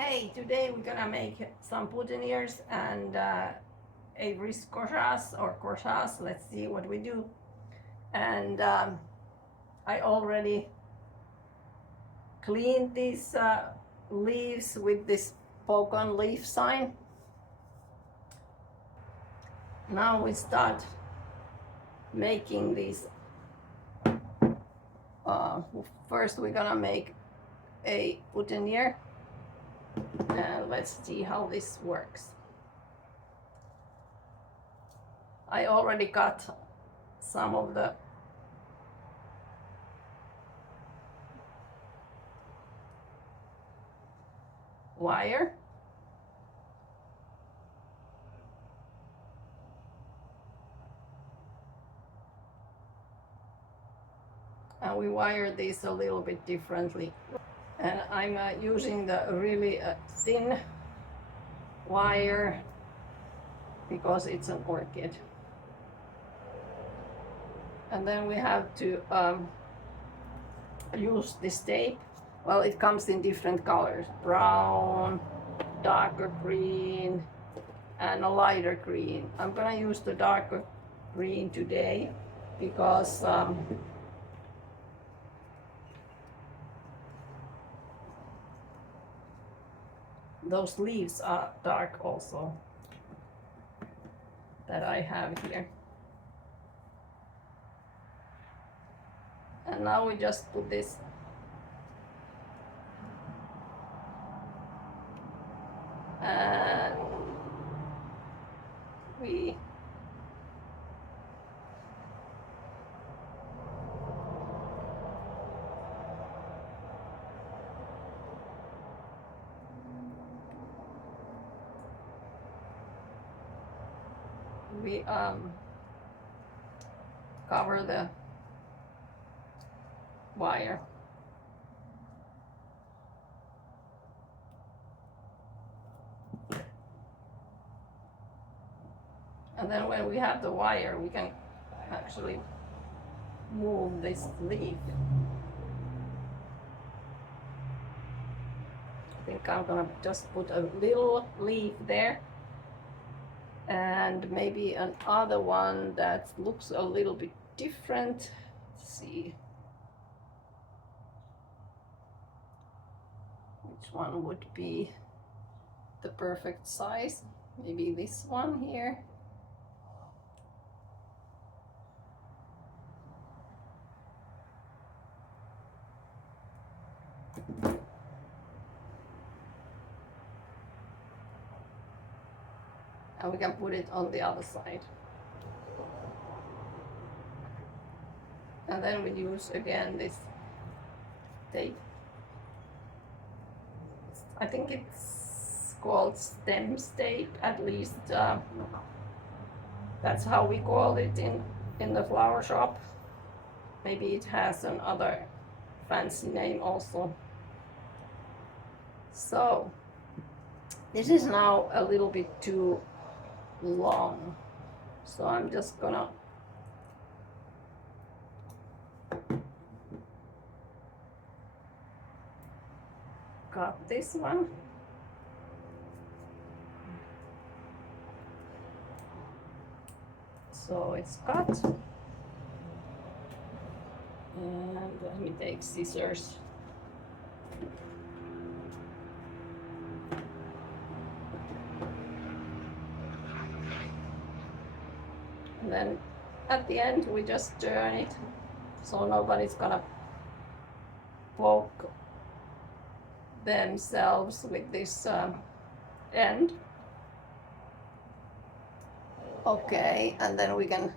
Hey, today we're gonna make some boutonnieres and a wrist corsage or corsage. Let's see what we do. And I already cleaned these leaves with this bouton leaf sign. Now we start making these. First we're gonna make a boutonniere. And let's see how this works. I already got some of the wire. And we wire these a little bit differently. And I'm using the really thin wire because it's an orchid. And then we have to use this tape. Well, it comes in different colors: brown, darker green, and a lighter green. I'm gonna use the darker green today because those leaves are dark also that I have here. And now we just put this and we cover the wire. And then when we have the wire, we can actually move this leaf. I think I'm gonna just put a little leaf there. And maybe another one that looks a little bit different. Let's see which one would be the perfect size. Maybe this one here. And we can put it on the other side. And then we use again this tape. I think it's called stems tape, at least that's how we call it in the flower shop. Maybe it has another fancy name also. So this is now a little bit too long, so I'm just gonna cut this one. So it's cut, and let me take scissors. And then at the end we just turn it so nobody's gonna poke themselves with this end. Okay, and then we can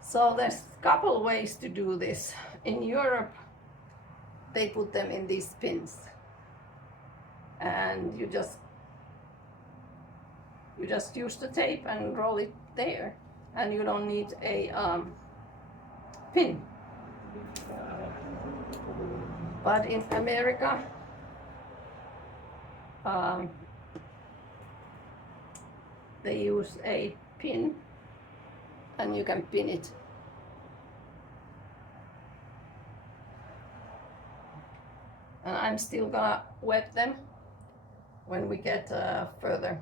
so there's a couple ways to do this. In Europe they put them in these pins, and you just use the tape and roll it there, and you don't need a pin. But in America they use a pin, and you can pin it and I'm still gonna wet them when we get further.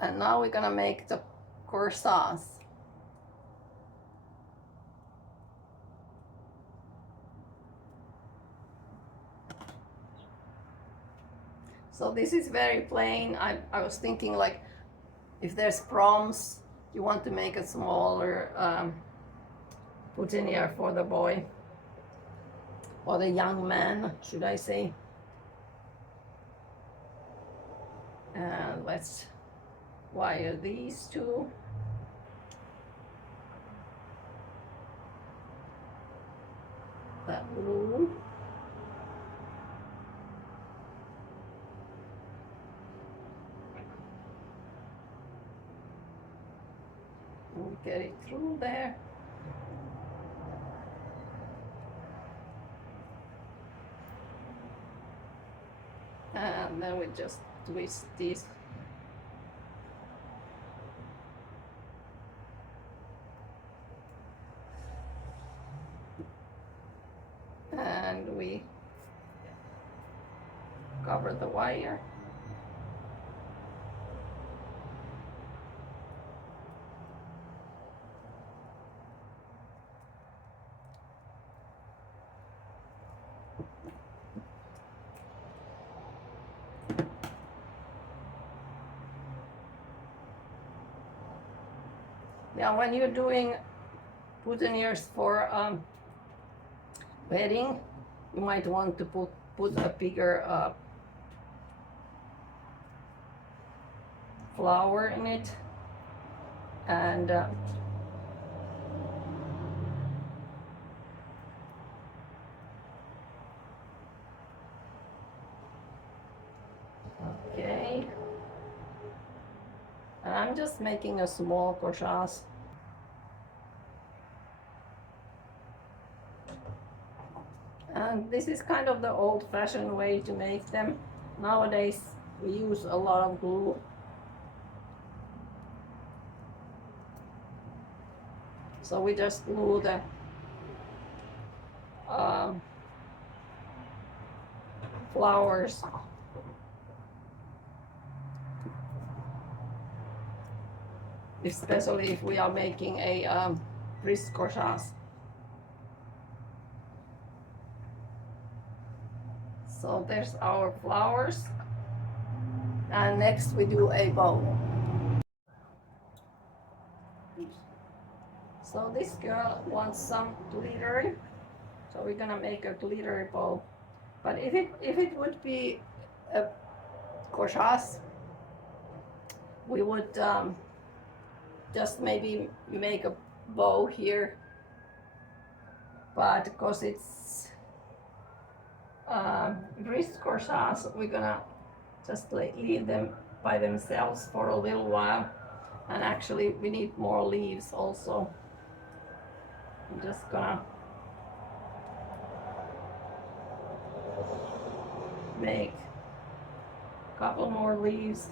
And now we're gonna make the corsage. So this is very plain. I was thinking, like, if there's proms, you want to make a smaller boutonniere for the boy, or the young man, should I say. And let's wire these two. That blue. We'll get it through there. And then we just twist these. And we cover the wire. Yeah, when you're doing boutonnieres for wedding, you might want to put a bigger flower in it, and okay. And I'm just making a small corsage. And this is kind of the old-fashioned way to make them. Nowadays we use a lot of glue. So we just glue the flowers. Especially if we are making a wrist corsage. So there's our flowers, and next we do a bow. So this girl wants some glittery, so we're gonna make a glittery bow. But if it would be a corsage, we would just maybe make a bow here. But because it's wrist corsage, we're gonna just leave them by themselves for a little while. And actually we need more leaves also. I'm just gonna make a couple more leaves.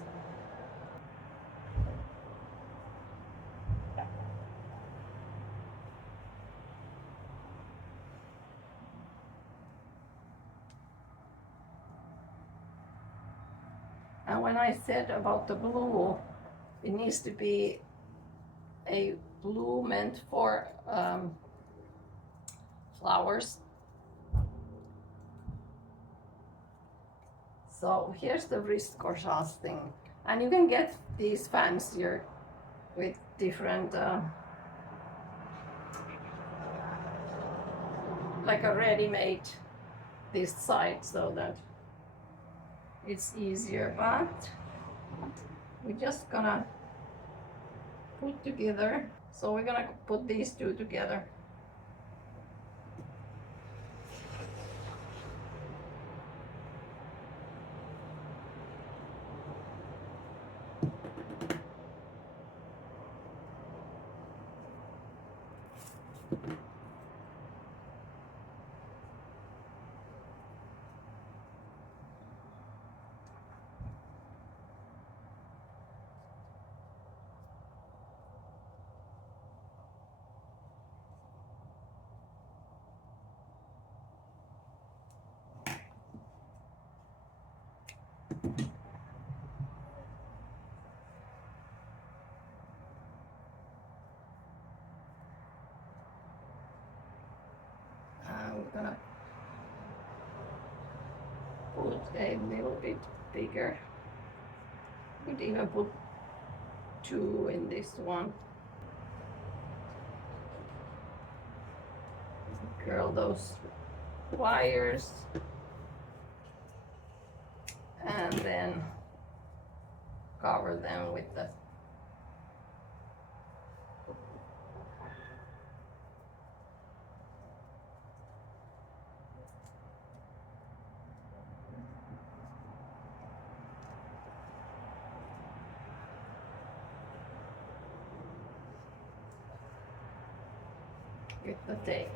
And when I said about the blue, it needs to be a blue meant for flowers. So here's the wrist corsage thing. And you can get these fancier with different, like a ready-made this side, so that it's easier, but we're just gonna put together. So we're gonna put these two together. gonna put a little bit bigger. Could even put 2 in this one. Curl those wires and then cover them with the tape.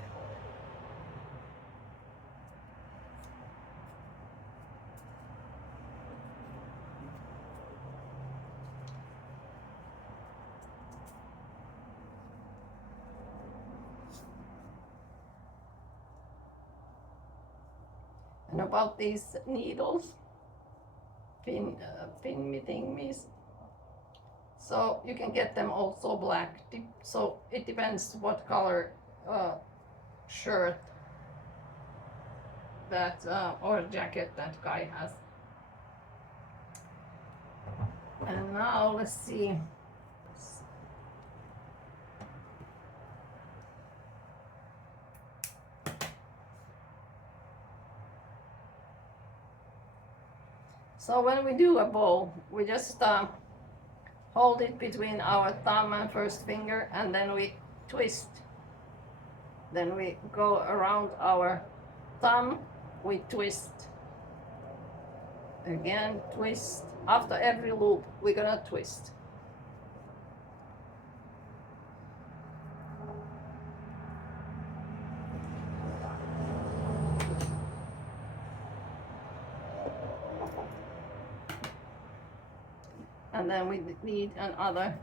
And about these needles, pin thingies, so you can get them also black. So it depends what color shirt that or jacket that guy has. And now let's see. So when we do a bow, we just hold it between our thumb and first finger, and then we twist. Then we go around our thumb, we twist. Again, twist. After every loop, we're gonna twist. And then we need another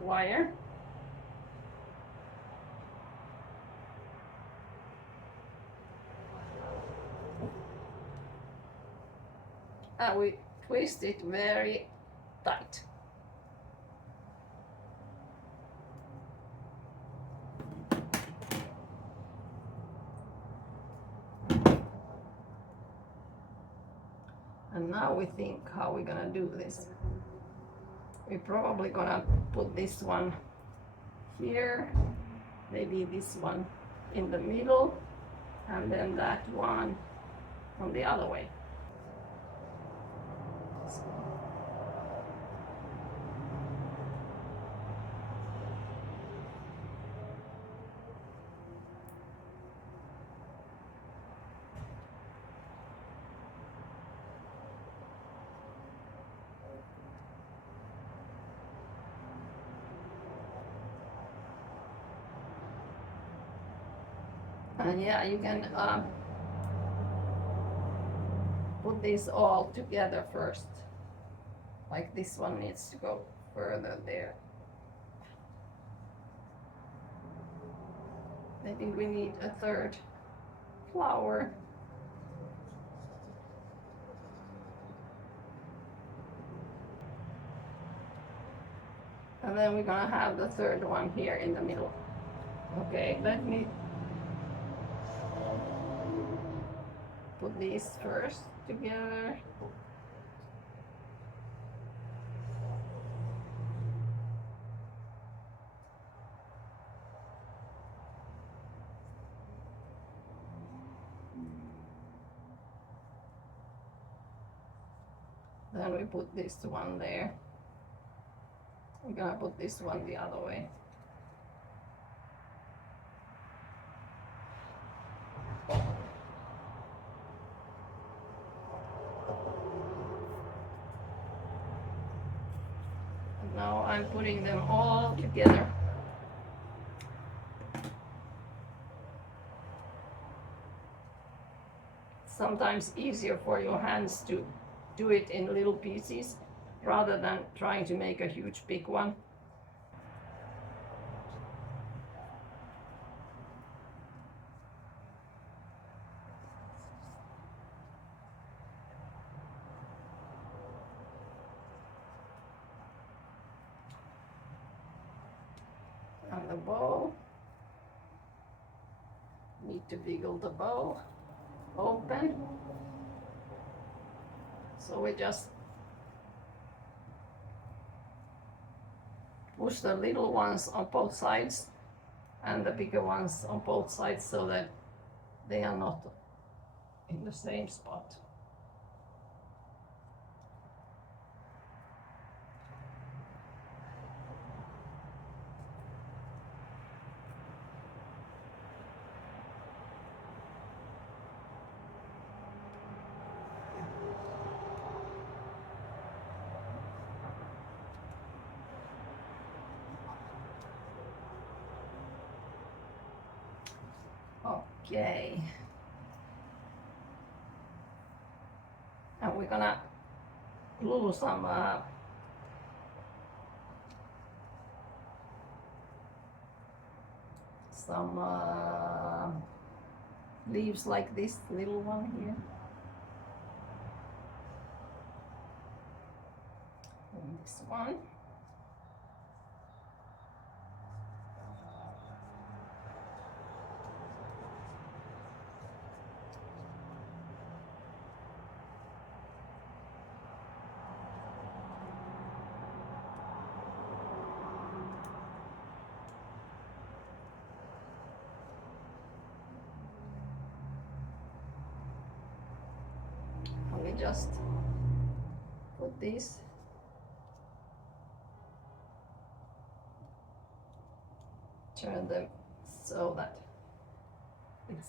wire. And we twist it very tight. And now we think how we're gonna do this. We're probably gonna put this one here, maybe this one in the middle, and then that one on the other way. And yeah, you can put these all together first. Like this one needs to go further there. Maybe we need a third flower. And then we're gonna have the third one here in the middle. Okay, let me put these first together. Then we put this one there. We're gonna put this one the other way. And now I'm putting them all together. Sometimes easier for your hands to do it in little pieces rather than trying to make a huge big one. the bow. Need to wiggle the bow open. So we just push the little ones on both sides and the bigger ones on both sides so that they are not in the same spot. Okay. And we're gonna glue some leaves like this little one here. And this one. We just put this turn them so that it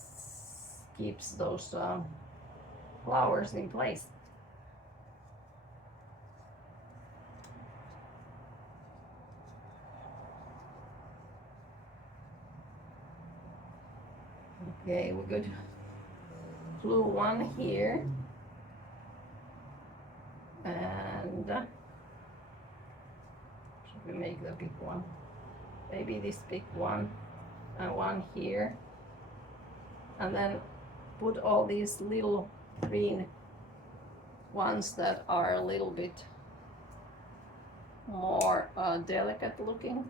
keeps those flowers in place. Okay, we could glue one here. And should we make the big one? Maybe this big one and one here. And then put all these little green ones that are a little bit more delicate looking.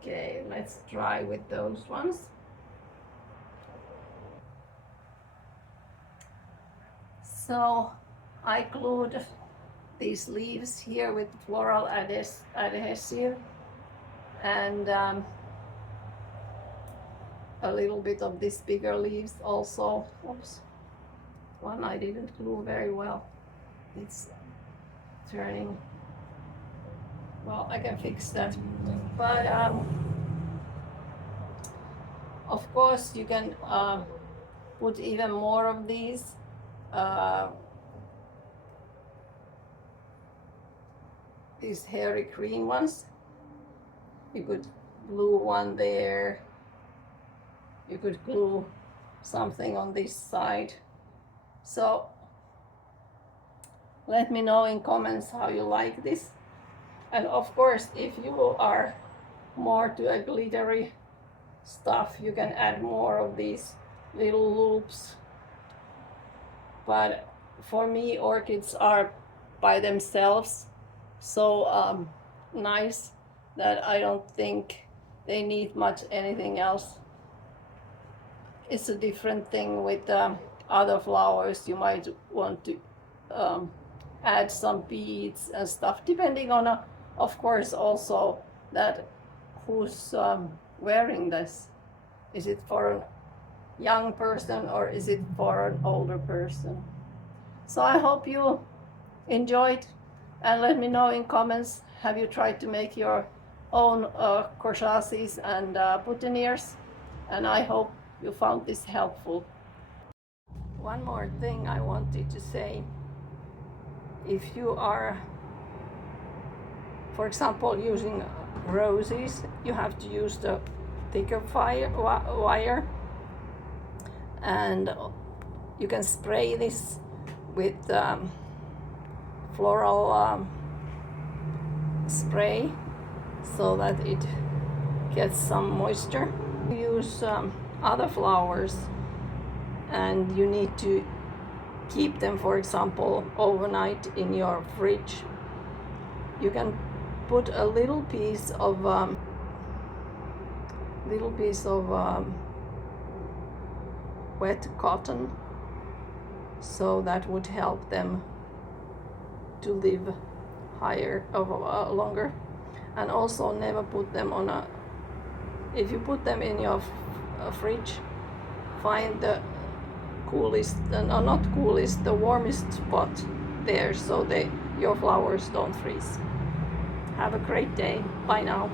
Okay, let's try with those ones. So I glued these leaves here with floral adhesive and a little bit of these bigger leaves also. Oops, one I didn't glue very well. It's turning. Well, I can fix that. But of course you can put even more of these. These hairy green ones. You could glue one there. You could glue something on this side. So let me know in comments how you like this. And of course, if you are more to a glittery stuff, you can add more of these little loops. But for me, orchids are by themselves so nice that I don't think they need much anything else. It's a different thing with other flowers. You might want to add some beads and stuff, depending on, of course, also that who's wearing this. Is it for a young person or is it for an older person? So I hope you enjoyed, and let me know in comments, have you tried to make your own corsages and boutonnieres? And I hope you found this helpful. One more thing I wanted to say. If you are, for example, using roses, you have to use the thicker wire, and you can spray this with floral spray so that it gets some moisture. Use other flowers and you need to keep them, for example, overnight in your fridge. You can put a little piece of wet cotton, so that would help them to live higher longer. And also never put them on a, if you put them in your fridge, find the coolest, not coolest, the warmest spot there, so your flowers don't freeze. Have a great day. Bye now.